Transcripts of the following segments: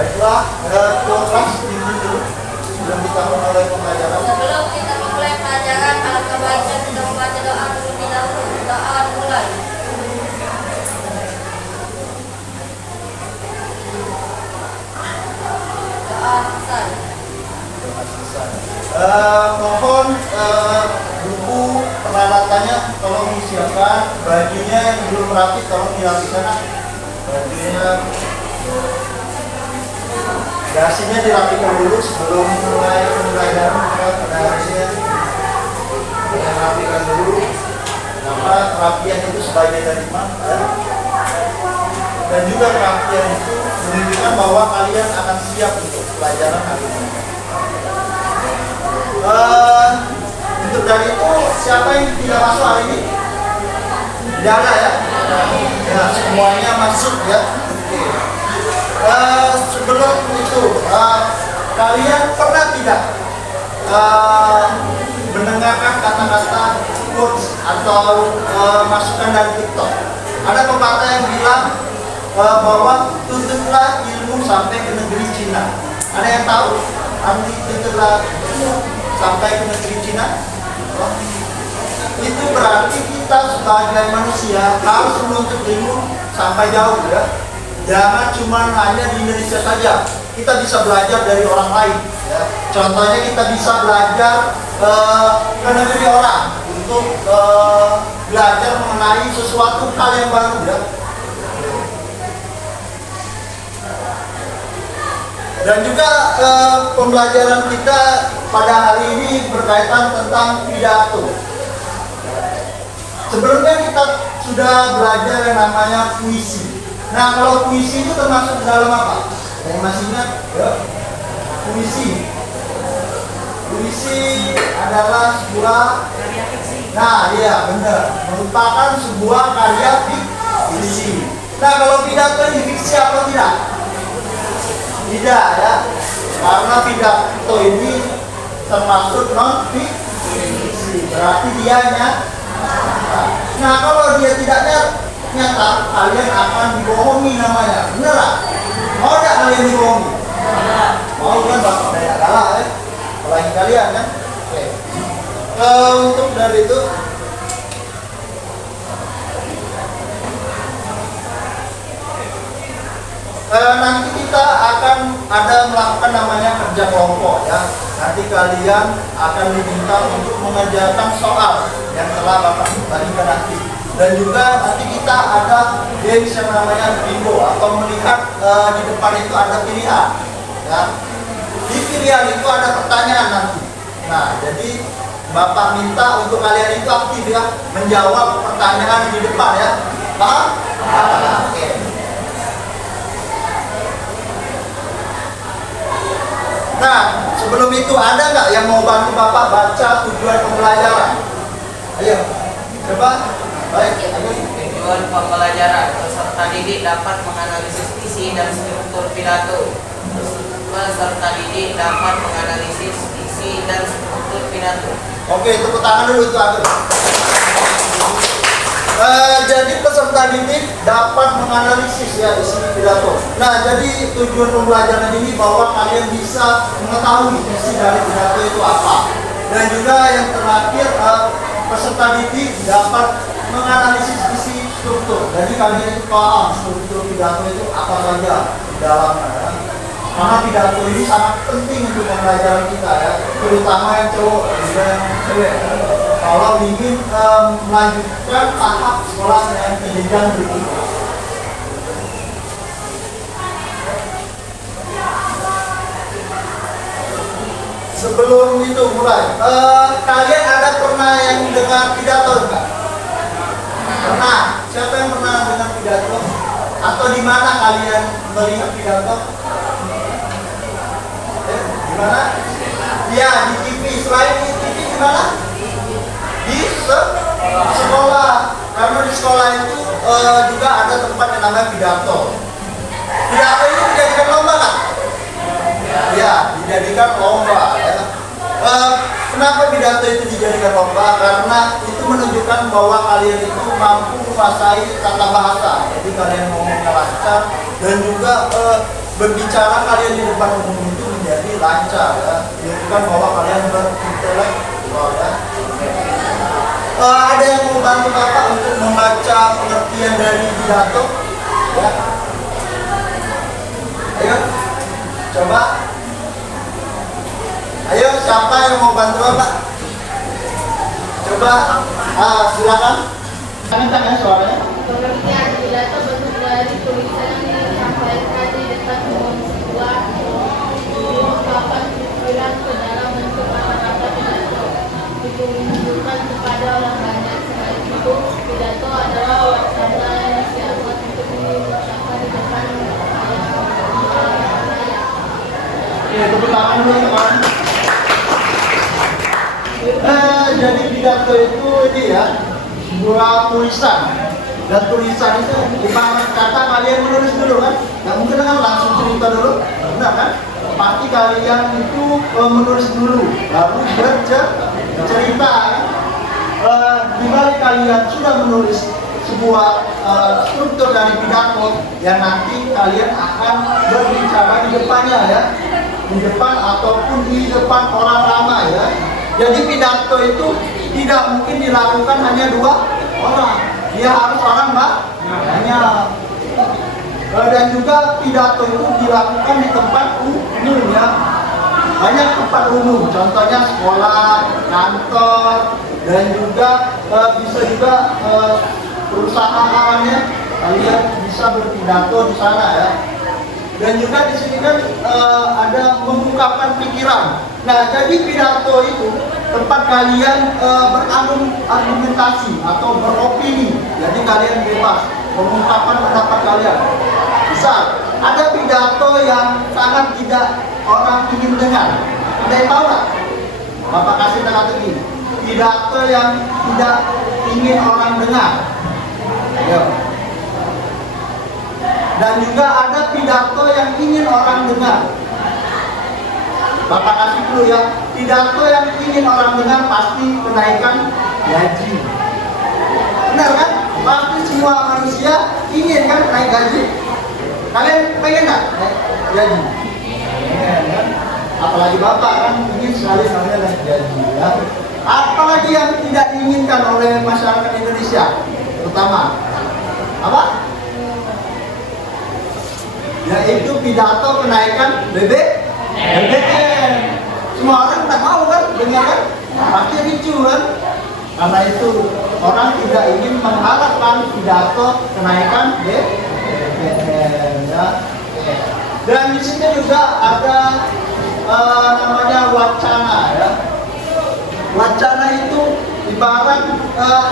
Baiklah, ketua kelas ini dulu sebelum kita mulai pembelajaran. Sebelum kita memulai pelajaran, alangkah baiknya kita membaca doa terlebih dahulu. Doa mulai. Doa selesai. Mohon buku peralatannya tolong disiapkan, bajunya yang belum rapi tolong hilang di sana. Bajunya, dasinya dirapikan dulu sebelum mulai pembelajaran. Dasinya dirapikan dulu. Karena kerapian itu sebagai dari mana? Dan juga kerapian itu menunjukkan bahwa kalian akan siap untuk pelajaran hari ini. Untuk dari itu siapa yang tidak masuk hari ini? Tidak ada ya? Ya, semuanya masuk ya. Oke. Sebelum itu kalian pernah tidak mendengarkan kata-kata quotes atau masukan dari TikTok? Ada pepatah yang bilang bahwa tuntutlah ilmu sampai ke negeri Cina. Ada yang tahu arti tuntutlah ilmu sampai ke negeri Cina? Itu berarti kita sebagai manusia harus menuntut ilmu sampai jauh ya. Jangan cuma hanya di Indonesia saja. Kita bisa belajar dari orang lain ya. Contohnya kita bisa belajar ke negeri orang untuk belajar mengenai sesuatu hal yang baru ya. Dan juga pembelajaran kita pada hari ini berkaitan tentang pidato. Sebelumnya kita sudah belajar yang namanya puisi. Nah, kalau puisi itu termasuk dalam apa? Yang masih ingat? Ya. Puisi. Puisi adalah sebuah, nah iya benar, merupakan sebuah karya fiksi. Nah, kalau pidato ini fiksi apa tidak? Tidak ya, karena pidato ini termasuk non fiksi, berarti dia nyata. Nah, kalau dia tidak nyata, kalian akan dibohongi namanya, beneran? Mau tidak kalian dibohongi? Mau kan bapak daya kalah ya, apalagi kalian kan? Oke. Untuk dari itu nanti kita akan ada melakukan namanya kerja kelompok ya. Nanti kalian akan diminta untuk mengerjakan soal yang telah Bapak bagikan nanti. Dan juga nanti kita ada games yang namanya bingo atau melihat di depan itu ada pilihan ya. Di pilihan itu ada pertanyaan nanti. Nah, jadi Bapak minta untuk kalian itu aktif ya, menjawab pertanyaan di depan ya. Paham? Oke. Nah, sebelum itu ada nggak yang mau bantu Bapak baca tujuan pembelajaran? Ayo, coba. Baik, ayo. Tujuan pembelajaran, peserta didik dapat menganalisis isi dan struktur pidato. Peserta didik dapat menganalisis isi dan struktur pidato. Oke, tepuk tangan dulu itu Agus. Jadi peserta didik dapat menganalisis ya isi pidato. Nah, jadi tujuan pembelajaran ini bahwa kalian bisa mengetahui isi dari pidato itu apa. Dan juga yang terakhir peserta didik dapat menganalisis isi struktur. Jadi kalian itu paham struktur pidato itu apa saja di dalamnya. Karena pidato ini sangat penting untuk pembelajaran kita ya, terutama yang cowok juga yang cewek. Kalau ingin melanjutkan tahap sekolah yang jenjang berikutnya. Sebelum itu mulai, kalian ada pernah yang dengar pidato enggak? Pernah? Siapa yang pernah dengar pidato? Atau di mana kalian melihat pidato? Di mana? Ya, di TV. Selain di TV di mana? Di sekolah. Karena di sekolah itu juga ada tempat yang namanya pidato. Pidato ini dijadikan lomba kan? Ya, dijadikan lomba ya. Kenapa pidato itu dijadikan lomba? Karena itu menunjukkan bahwa kalian itu mampu menguasai tata bahasa. Jadi kalian ngomongnya lancar dan juga berbicara kalian di depan umum itu menjadi lancar ya. Menunjukkan bahwa kalian berintelektual ya. Ada yang mau bantu Bapak untuk membaca pengertian dari pidato? Ya. Ayo, coba. Ayo, siapa yang mau bantu Bapak? Coba, silakan. Kencang ya suaranya. Pengertian pidato bentuk dari tulisan yang disampaikan di depan umum sebuah ungkapan pikiran ke dalam bentuk kata-kata pidato. Ditunjukkan kepada orang banyak. Selain itu, pidato adalah wacana yang disiapkan untuk diucapkan di depan rakyat. Oke, tepuk tangan dulu teman. Jadi pidato itu ini ya, sebuah tulisan. Dan tulisan itu ibarat kata kalian menulis dulu kan? Nggak mungkin kan langsung cerita dulu, benar kan? Pasti kalian itu menulis dulu, lalu bercerita kan? Di balik kalian sudah menulis sebuah struktur dari pidato yang nanti kalian akan berbicara di depannya ya, di depan ataupun di depan orang ramai ya. Jadi pidato itu tidak mungkin dilakukan hanya 2 orang, dia harus orang banyak. Dan juga pidato itu dilakukan di tempat umum ya, banyak tempat umum, contohnya sekolah, kantor, dan juga bisa juga perusahaan ya, kalian bisa berpidato di sana ya. Dan juga di sini kan ada mengungkapkan pikiran. Nah, jadi pidato itu tempat kalian berargumentasi atau beropini. Jadi kalian bebas mengungkapkan pendapat kalian. Misal, ada pidato yang sangat tidak orang ingin dengar. Ada yang tahu nggak? Bapak kasih teka-teki. Pidato yang tidak ingin orang dengar. Ayo. Dan juga ada pidato yang ingin orang dengar. Bapak kasih dulu ya. Pidato yang ingin orang dengar pasti kenaikan gaji. Benar kan? Pasti semua manusia ingin kan naik gaji. Kalian pengen nggak naik gaji? Pengen kan? Apalagi Bapak kan ingin sekali kalian naik gaji ya. Apalagi yang tidak diinginkan oleh masyarakat Indonesia, terutama apa? Yaitu pidato kenaikan BBM. Semua orang tak mau kan, dengar kan? Pasti ricu kan? Karena itu orang tidak ingin mengharapkan pidato kenaikan BBM ya. Dan di sini juga ada namanya wacana ya. Wacana itu ibarat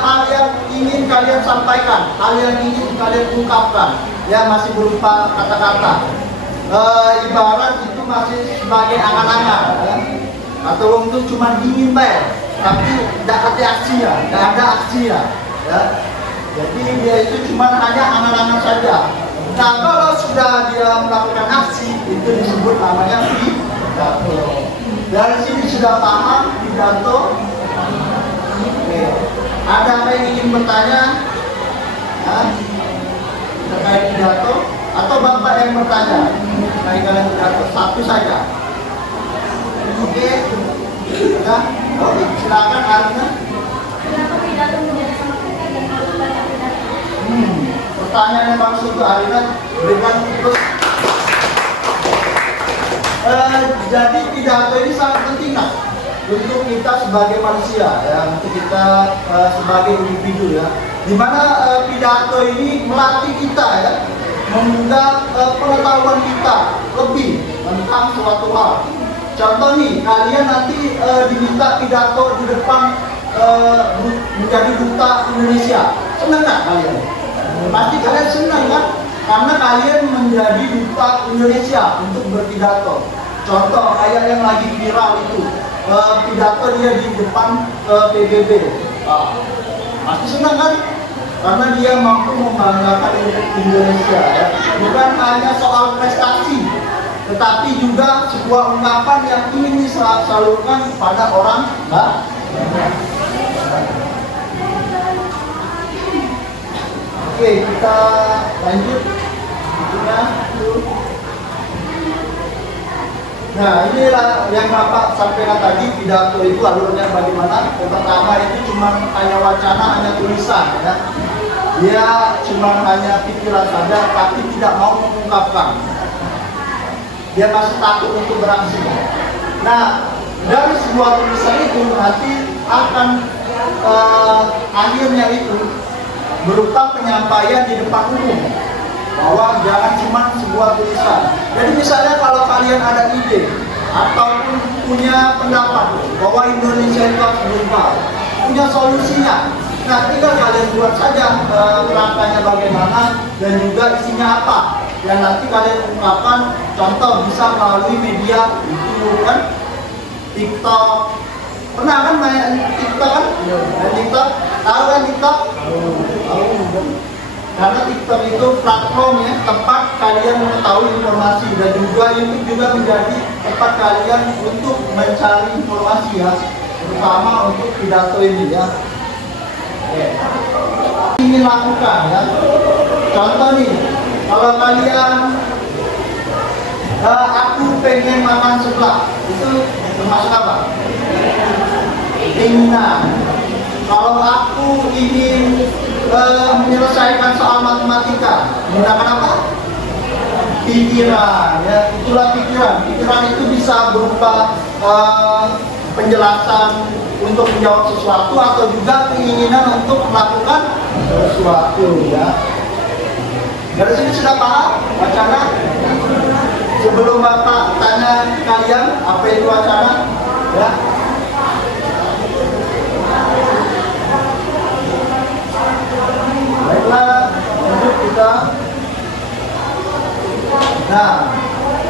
hal yang ingin kalian sampaikan, hal yang ingin kalian ungkapkan, ya masih berupa kata-kata. Ibarat itu masih sebagai angan-angan, ya. Atau untuk cuma ingin bayar, tapi tidak ada aksinya, tidak ada aksinya, ya. Jadi dia itu cuma hanya angan-angan saja. Nah, kalau sudah dia melakukan aksi, itu disebut namanya pidato. Dari sini sudah paham pidato. Oke. Ada apa yang ingin bertanya? Ya, terkait pidato? Atau Bapak yang bertanya? Terkait kalian pidato satu saja. Oke. Sudah. Oke, silakan Arina. Kenapa pidato menjadi sangat penting dan harus banyak pidato? Pertanyaan yang bagus untuk Arina, berikan terus. Jadi pidato ini sangat penting kan untuk kita sebagai manusia ya, untuk kita sebagai individu ya, dimana pidato ini melatih kita ya, membuka pengetahuan kita lebih tentang suatu hal. Contoh nih, kalian nanti diminta pidato di depan menjadi duta Indonesia, senang nggak kalian? Pasti kalian senang kan? Karena kalian menjadi duta Indonesia untuk berpidato. Contoh kayak yang lagi viral itu, pidato dia di depan PBB. Pasti senang kan? Karena dia mampu membanggakan Indonesia ya. Bukan hanya soal prestasi, tetapi juga sebuah ungkapan yang ingin disalurkan kepada orang banyak. Oke, kita lanjut. Nah, inilah yang Bapak sampaikan tadi, pidato itu alurnya bagaimana. Yang pertama itu cuma hanya wacana, hanya tulisan ya. Dia cuma hanya pikiran saja, tapi tidak mau mengungkapkan. Dia masih takut untuk beraksi. Nah, dari sebuah tulisan itu nanti akan akhirnya itu berupa penyampaian di depan umum, bahwa jangan cuma sebuah tulisan. Jadi misalnya kalau kalian ada ide ataupun punya pendapat bahwa Indonesia itu harus berubah, punya solusinya, nah tinggal kalian buat saja kerangkanya bagaimana dan juga isinya apa, dan nanti kalian ungkapkan. Contoh bisa melalui media itu kan, TikTok. Pernah kan main TikTok kan? Main TikTok? Tahu kan TikTok? Tahu. Karena TikTok itu platform ya, tempat kalian mengetahui informasi, dan juga YouTube juga menjadi tempat kalian untuk mencari informasi ya, terutama untuk pidato ini ya. Ingin lakukan ya. Contoh nih, kalau kalian aku pengen makan seblak, itu termasuk apa? Keinginan. Kalau aku ingin menyelesaikan soal matematika, menggunakan apa? Pikiran ya, itulah pikiran. Pikiran itu bisa berupa penjelasan untuk menjawab sesuatu, atau juga keinginan untuk melakukan sesuatu ya. Dari sini sudah paham wacana? Sebelum Bapak tanya kalian apa itu wacana ya. Baiklah, lanjut kita. Nah,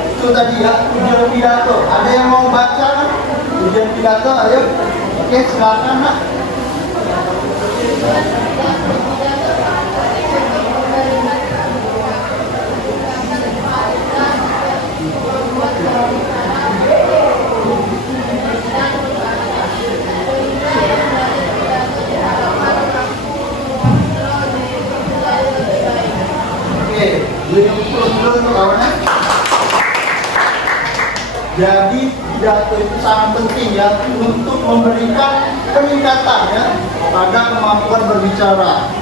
itu tadi ya, tujuan pidato. Ada yang mau baca kan? Tujuan pidato, ayo. Oke, silakan nak. Jadi pidato itu sangat penting ya, untuk memberikan peningkatan ya pada kemampuan berbicara.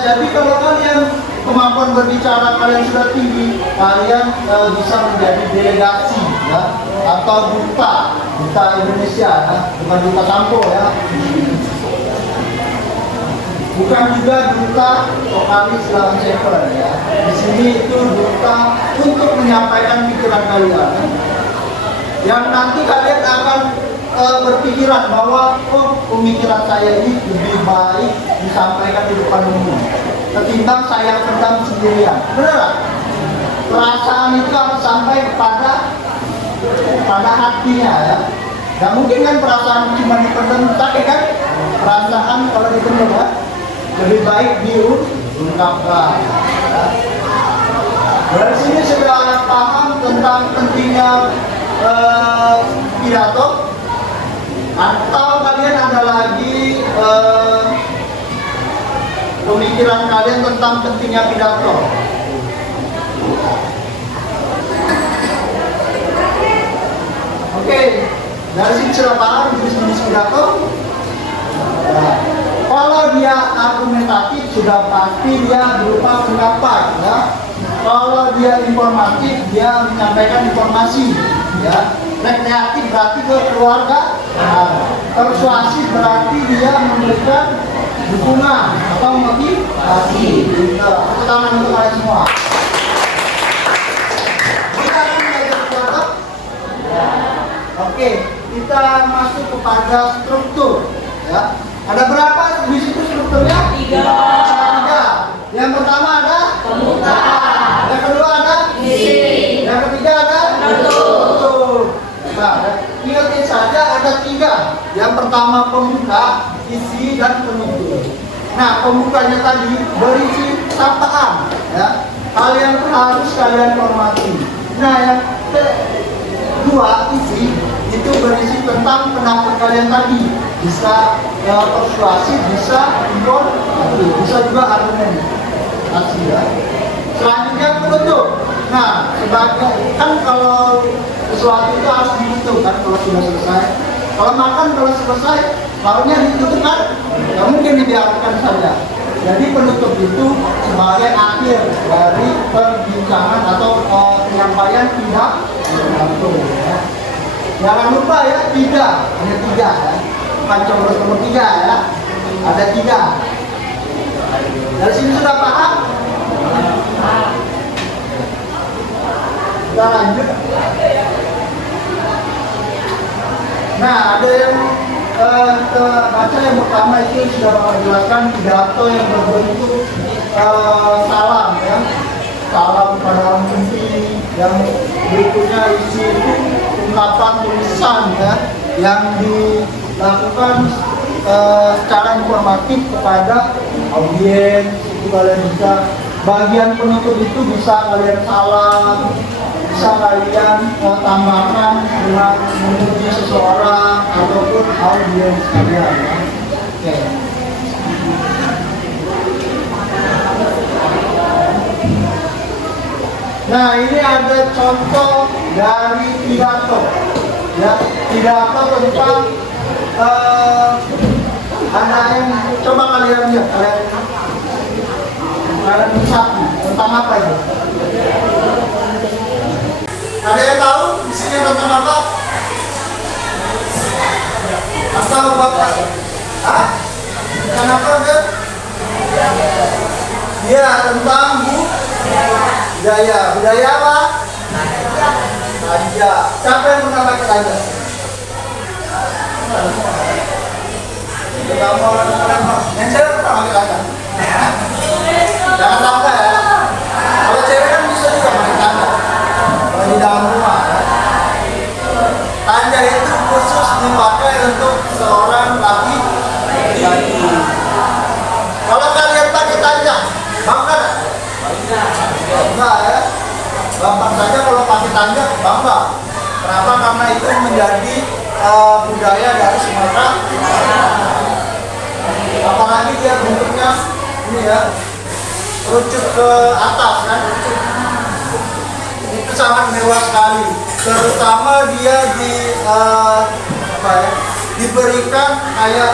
Jadi kalau kalian kemampuan berbicara kalian sudah tinggi, kalian bisa menjadi delegasi ya, atau duta Indonesia ya, bukan duta Sampo ya. Bukan juga duta vokalis dalam Seven ya. Di sini itu duta untuk menyampaikan pikiran kalian. Yang nanti kalian akan berpikiran bahwa pemikiran saya ini lebih baik disampaikan di depan umum ketimbang saya pendam sendirian. Benar? Perasaan itu harus sampai pada hatinya ya. Gak mungkin kan perasaan cuma dipendam, tapi kan perasaan kalau dipendam ya, lebih baik diungkapkan ya. Dari sini sudah paham tentang pentingnya pidato, atau kalian ada lagi pemikiran kalian tentang pentingnya pidato? Oke, dari sini sudah paham jenis-jenis pidato. Nah, kalau dia argumentatif sudah pasti dia berupa pendapat ya. Kalau dia informatif dia menyampaikan informasi ya. Rekreatif berarti ke keluarga. Nah, persuasif berarti dia memberikan dukungan atau motivasi. Tepuk tangan untuk kalian semua. Kita akan belajar pidato. Oke, kita masuk kepada struktur ya. Ada berapa di situ strukturnya? 3. Yang pertama ada pembukaan. Yang kedua ada isi. Yang ketiga ada penutup. Nah, ingatin saja ada 3. Yang pertama pembuka, isi, dan penutup. Nah, pembukanya tadi berisi sapaan ya. Kalian harus kalian hormati. Nah, yang kedua isi itu berisi tentang pendapat kalian tadi. Bisa persuasif, bisa informatif, bisa juga argumentasi ya. Selanjutnya penutup. Nah, sebagai kan kalau sesuatu itu harus ditutup kan kalau sudah selesai. Kalau makan kalau selesai, lauknya ditutup kan? Nggak mungkin dibiarkan saja. Jadi penutup itu sebagai akhir dari perbincangan atau penyampaian pidato. Ya. Jangan lupa ya, ada tiga ya. Bukan coba nomor 3 ya. Ada 3. Dari sini sudah paham? Kita lanjut. Nah, ada yang baca yang pertama itu sudah menjelaskan pidato yang berbentuk salam ya. Salam pada orang penting. Yang berikutnya isi itu ungkapan tulisan ya, yang dilakukan secara informatif kepada audiens. Itu kalian bisa bagian penutup itu bisa kalian salam, bisa kalian tambahkan dengan memuji seseorang ataupun audiens kalian. Oke. Nah, ini ada contoh dari pidato. Ya, pidato tentang ada yang coba kalian lihat, kalian satu tentang apa itu? Ada yang tahu di sini tentang apa? Atau bapak? Hah? Tentang apa enggak? Ya, tentang budaya. Budaya apa? Raja. Siapa yang pernah pakai raja? Yang cewek pernah pakai raja? Jangan sampai ya. Kalau cewek kan bisa juga pakai tanda. Kalau di dalam rumah ya. Tanda itu khusus dipakai untuk seorang laki-laki. Kalau kalian pakai tanda, bangga? Bangga ya. Gampang saja kalau pakai tanda, bangga. Kenapa? Karena itu menjadi budaya dari Sumatera. Apalagi dia bentuknya ini ya, kerucut ke atas kan. Itu sangat mewah sekali. Terutama dia diberikan kayak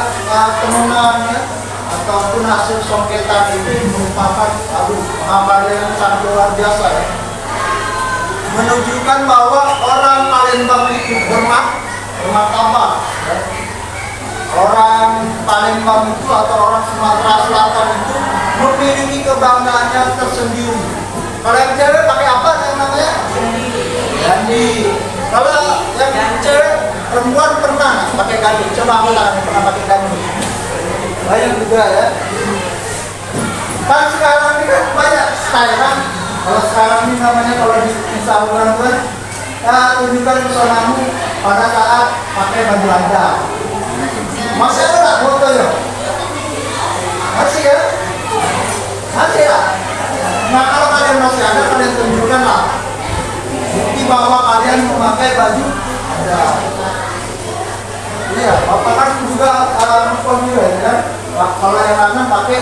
temuan ya, ataupun hasil songketan itu merupakan pengabdian yang sangat luar biasa ya. Menunjukkan bahwa orang Palembang itu bermartabat ya. Orang Palembang itu atau orang Sumatera Selatan itu memiliki kebanggaannya tersendiri. Kalau yang cewek pakai apa yang namanya? Gandhi. Kalau yang cewek perempuan pernah pakai gandhi. Coba aku tanya pernah pakai gandhi. Banyak juga ya. Kan sekarang ini kan banyak style kan. Kalau sekarang ini namanya kalau di Instagram kan, ya tunjukkan pesonamu pada saat pakai baju adat. Masih ada nggak foto ya? Masih ya? Masih ya? Nah kalau kalian masih ada, kalian tunjukkan lah bukti bahwa kalian memakai baju adat. Iya, bapak kan juga nonton juga ya kan? Kalau yang lain pakai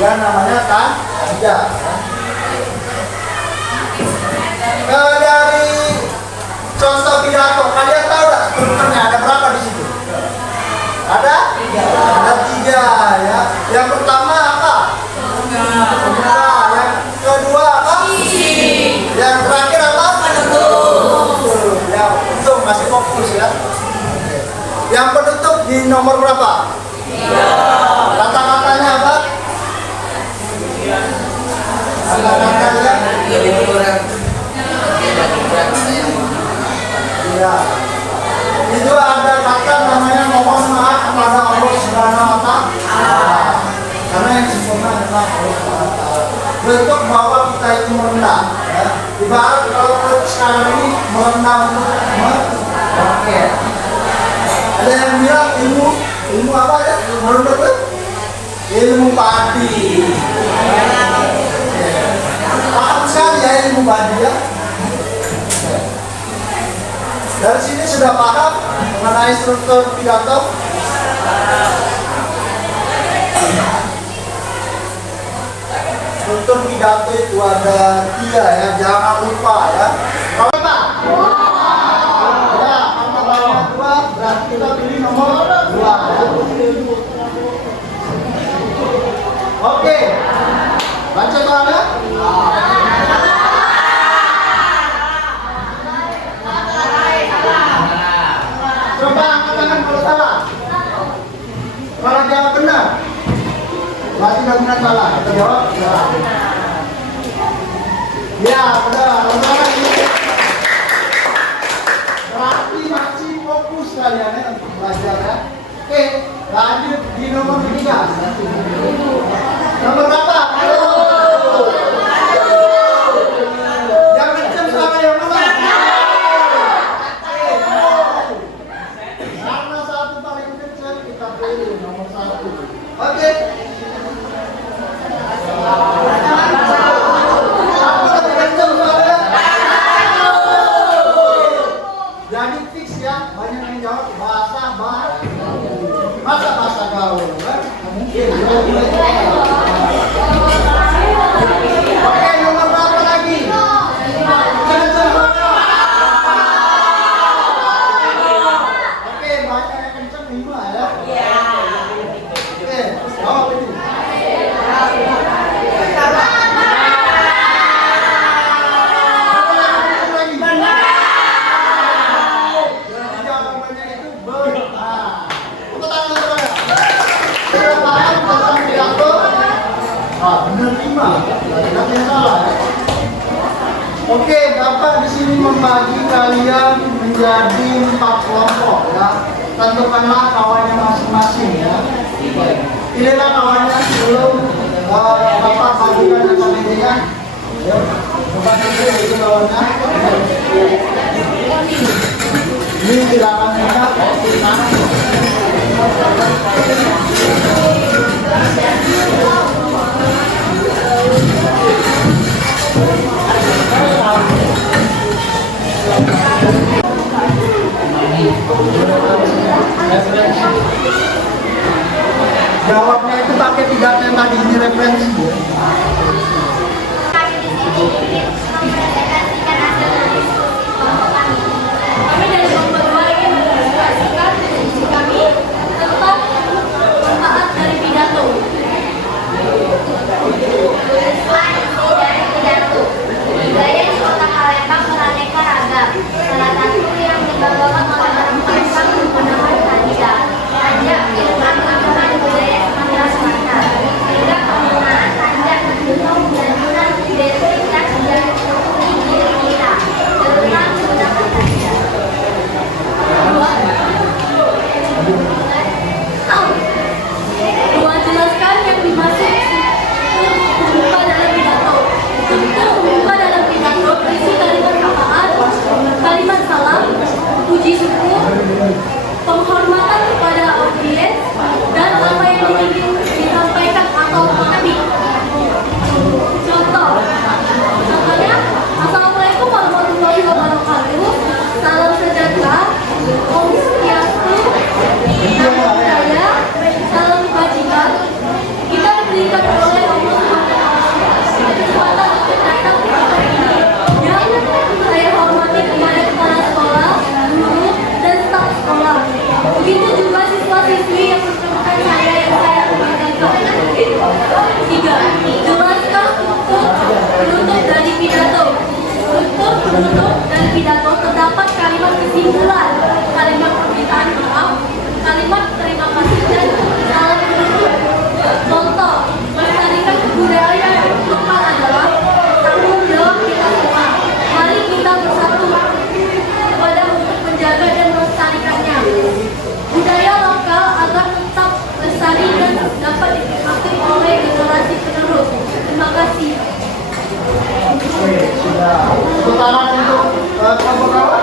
dia namanya tanda. Dari contoh pidato, kalian tahu nggak strukturnya ada berapa di situ? Ada 3 ya. Yang pertama apa? Pembuka. Yang kedua apa? Yang terakhir apa? Penutup. Ya, penutup masih fokus ya. Yang penutup di nomor berapa? 3. Kata-katanya apa? Kata-katanya ya. Itu ada kata namanya mohon maaf kepada Allah Subhanahu wa Ta'ala. Karena yang sempurna adalah Allah Subhanahu wa Ta'ala. Bentuk bahwa kita itu merendah ya. Ibarat kalau sekarang ini merendah untuk oke. Ada yang bilang ilmu apa ya? Merendah itu ilmu padi. Paham sekali ya ilmu padi ya. Dari sini sudah paham mengenai struktur pidato? Struktur pidato itu ada 3 ya, jangan lupa ya. Kalau apa? Ya, benar. Berarti masih fokus kalian ya untuk belajar ya. Oke, lanjut di nomor 3. Nomor berapa? Yang kencang suara yang mana? Karena satu paling kecil kita pilih nomor 1. Oke. Jadi fix ya, banyak yang jawab bahasa gaul kan? Mungkin. Oke, nomor berapa lagi? Kencang suara. Oke, banyak yang kencang 5 ya. Oke, jawab ini. Benar 5, tidak yang salah. Oke, Bapak di sini membagi kalian menjadi 4 kelompok ya. Tentukanlah kawannya masing-masing ya. Pilihlah kawannya sebelum Bapak bagikan ke komedinya. Ya, Bapak pilih itu kawannya. Ini silakan lihat. Jawabnya itu pakai 3 yang tadi ini referensi. Kami dari kelompok 2 ingin mendiskusikan diskusi kami tentang manfaat dari pidato. Budaya di kota Palembang beraneka ragam. Salah satu yang dibawakan oleh orang Palembang menggunakan tanja. Tanja merupakan ungkapan budaya Sumatera Selatan. Sehingga penggunaan tanja mendukung lanjutan identitas dan diri kita. Terutama menggunakan tanja. Dua, jelaskan yang dimaksud pembuka dalam pidato. Bentuk pembuka dalam pidato berisi kalimat sapaan, kalimat salam, puji syukur, penghormatan kepada audiens, dan apa yang ingin disampaikan atau mengerti. Contohnya, Assalamualaikum warahmatullahi wabarakatuh, salam sejahtera, Om Swastiastu, Namo Buddhaya, salam kebajikan. Kita diberikan oleh Allah kesempatan untuk datang ke tempat ini. Yang saya hormati kepada kepala sekolah, guru, dan staf sekolah. Begitu juga siswa-siswi yang menceritakan saya yang saya banggakan. 3. Jelaskan struktur penutup dari pidato. Struktur penutup dari pidato terdapat kalimat kesimpulan, kalimat permintaan maaf, kalimat terima kasih, dan salam penutup. Contoh, melestarikan kebudayaan lokal adalah tanggung jawab kita semua. Mari kita bersatu kepada untuk menjaga dan melestarikannya. Budaya lokal agar tetap lestari dan dapat dinikmati oleh generasi penerus. Terima kasih. Oke, sudah. Tepuk tangan untuk kelompok kawan.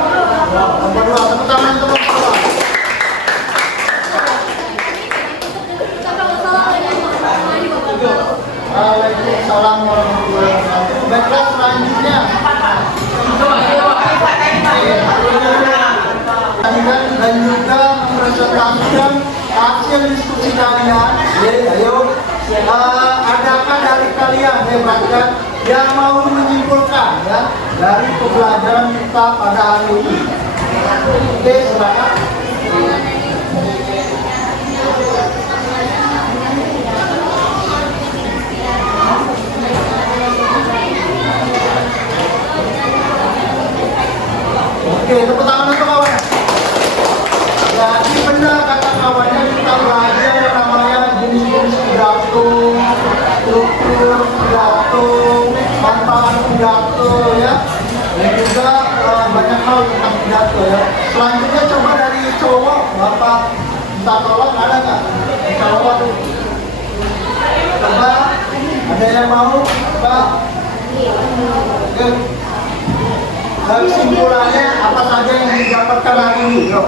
Nomor 2, tepuk tangan untuk kelompok kawan. Waalaikumsalam warahmatullahi wabarakatuh. Baiklah, selanjutnya dan juga mempresentasikan hasil diskusi kalian. Ayo, adakah dari kalian perhatikan yang mau menyimpulkan ya dari pembelajaran kita pada hari ini? Oke, silakan. Oke, tepuk tangan untuk kawan. Jadi benar kata kawannya, kita belajar yang namanya jenis-jenis pidato, struktur pidato, manfaat pidato. pidato ya, dan juga banyak hal tentang pidato ya. Selanjutnya coba dari cowok, Bapak minta tolong, ada nggak? Cowok, coba ada yang mau? Coba. Oke. Dan kesimpulannya apa saja yang didapatkan hari ini? Yo,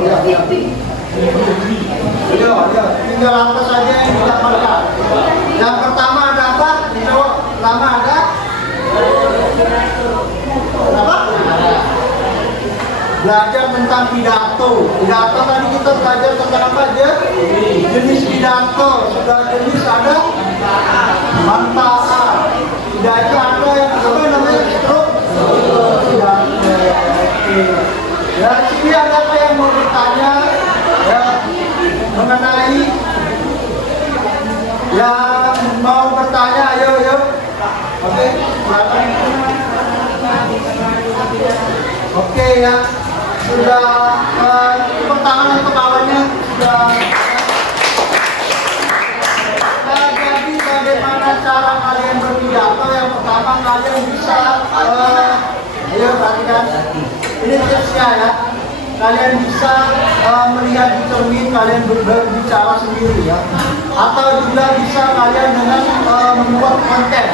tinggal apa saja yang didapatkan. Yang pertama ada apa? Cowok, pertama ada apa? Belajar tentang pidato. Pidato tadi kita belajar tentang apa aja? Jenis pidato. Sudah jenis ada manfaat. Pidato ada yang apa namanya? Ya, sini ada apa yang mau bertanya ya, mengenai yang mau bertanya, ayo. Oke, silakan. Oke ya, sudah tepuk tangan untuk kawannya sudah. Nah, jadi bagaimana cara kalian berpidato? Yang pertama kalian bisa ayo perhatikan. Ini tipsnya ya. Kalian bisa melihat di cermin, kalian berbicara sendiri ya. Atau juga bisa kalian dengan membuat konten.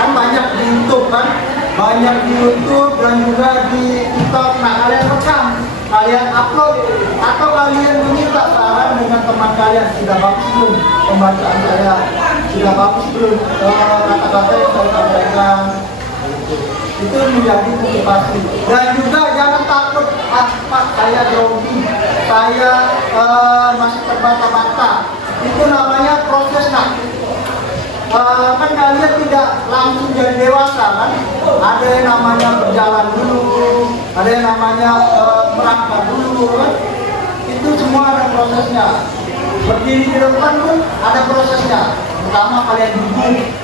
Kan banyak di YouTube kan, banyak di YouTube dan juga di TikTok. Nah, kalian rekam, kalian upload, atau kalian meminta saran dengan teman kalian. Sudah bagus belum pembacaan saya? Sudah bagus belum kata-kata yang saya sampaikan? Itu menjadi motivasi. Dan juga jangan takut, Pak, saya grogi, saya masih terbata-bata. Itu namanya proses. Kan kalian tidak langsung jadi dewasa kan? Ada yang namanya berjalan dulu, ada yang namanya merangkak dulu kan? Itu semua ada prosesnya. Berdiri di depan pun ada prosesnya. Pertama kalian duduk,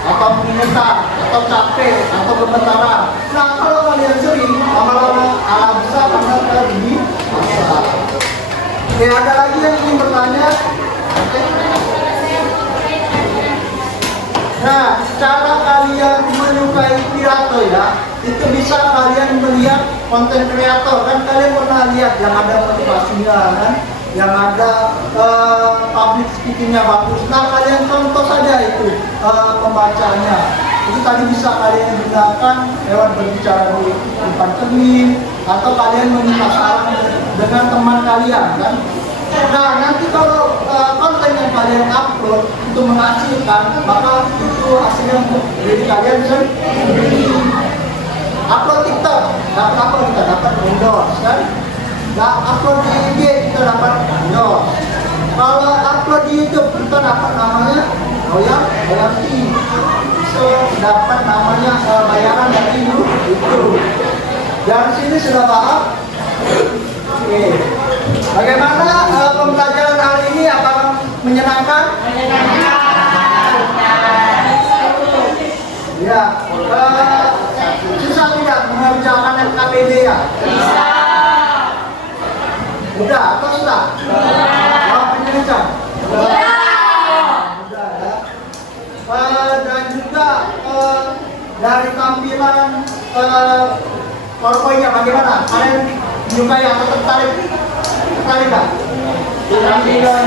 atau mengetar, atau capek, atau gemetaran. Nah, kalau kalian sering, lama-lama ala bisa karena lebih masa. Oke, ada lagi yang ingin bertanya? Oke. Nah, cara kalian menyukai pidato ya, itu bisa kalian melihat konten kreator. Kan kalian pernah lihat yang ada motivasinya kan, yang ada public speakingnya bagus. Nah, kalian contoh saja itu pembacanya. Itu tadi bisa kalian gunakan lewat berbicara di depan cermin, atau kalian meminta saran dengan teman kalian kan. Nah, nanti kalau konten yang kalian upload itu menghasilkan, maka itu hasilnya untuk diri kalian sendiri. Upload TikTok, dapat apa kita dapat endorse kan? Nah, upload di IG kita dapat endorse. Kalau upload di YouTube kita dapat namanya royalty. So, dapat namanya bayaran dari YouTube. Dari sini sudah paham? Oke. Bagaimana pembelajaran hari ini? Apakah menyenangkan? Ya. Susah tidak mengerjakan LKPD ya? Bisa. Mudah atau susah? Jawab penjelasan. Mudah ya. Dan juga dari tampilan PowerPoint-nya bagaimana? Kalian menyukai atau tertarik? Tertarik nggak? Tampilan.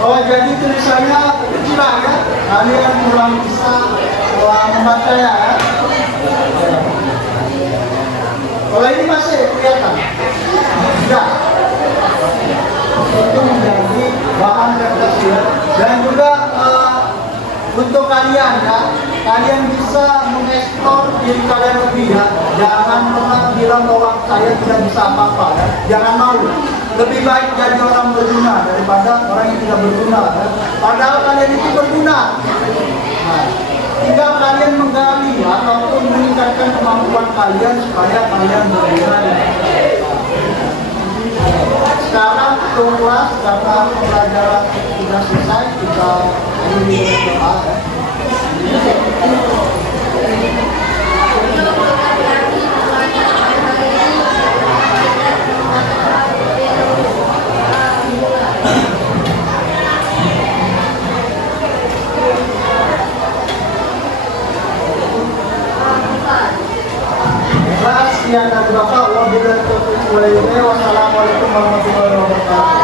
Oh, jadi tulisannya kecilan ya? Kalian kurang bisa membaca ya? Kalau ini masih kelihatan? Tidak. Itu menjadi bahan refleksi ya. Dan juga untuk kalian ya, kalian bisa mengeksplor diri kalian lebih ya. Jangan pernah bilang bahwa saya tidak bisa apa-apa ya. Jangan malu. Lebih baik jadi orang berguna daripada orang yang tidak berguna ya. Padahal kalian itu berguna. Nah, tinggal kalian menggali ataupun meningkatkan kemampuan kalian supaya kalian berguna. Sekarang kelas karena pembelajaran sudah selesai, kita akhiri doa ya. sekian dari Bapak. Wassalamualaikum warahmatullahi wabarakatuh.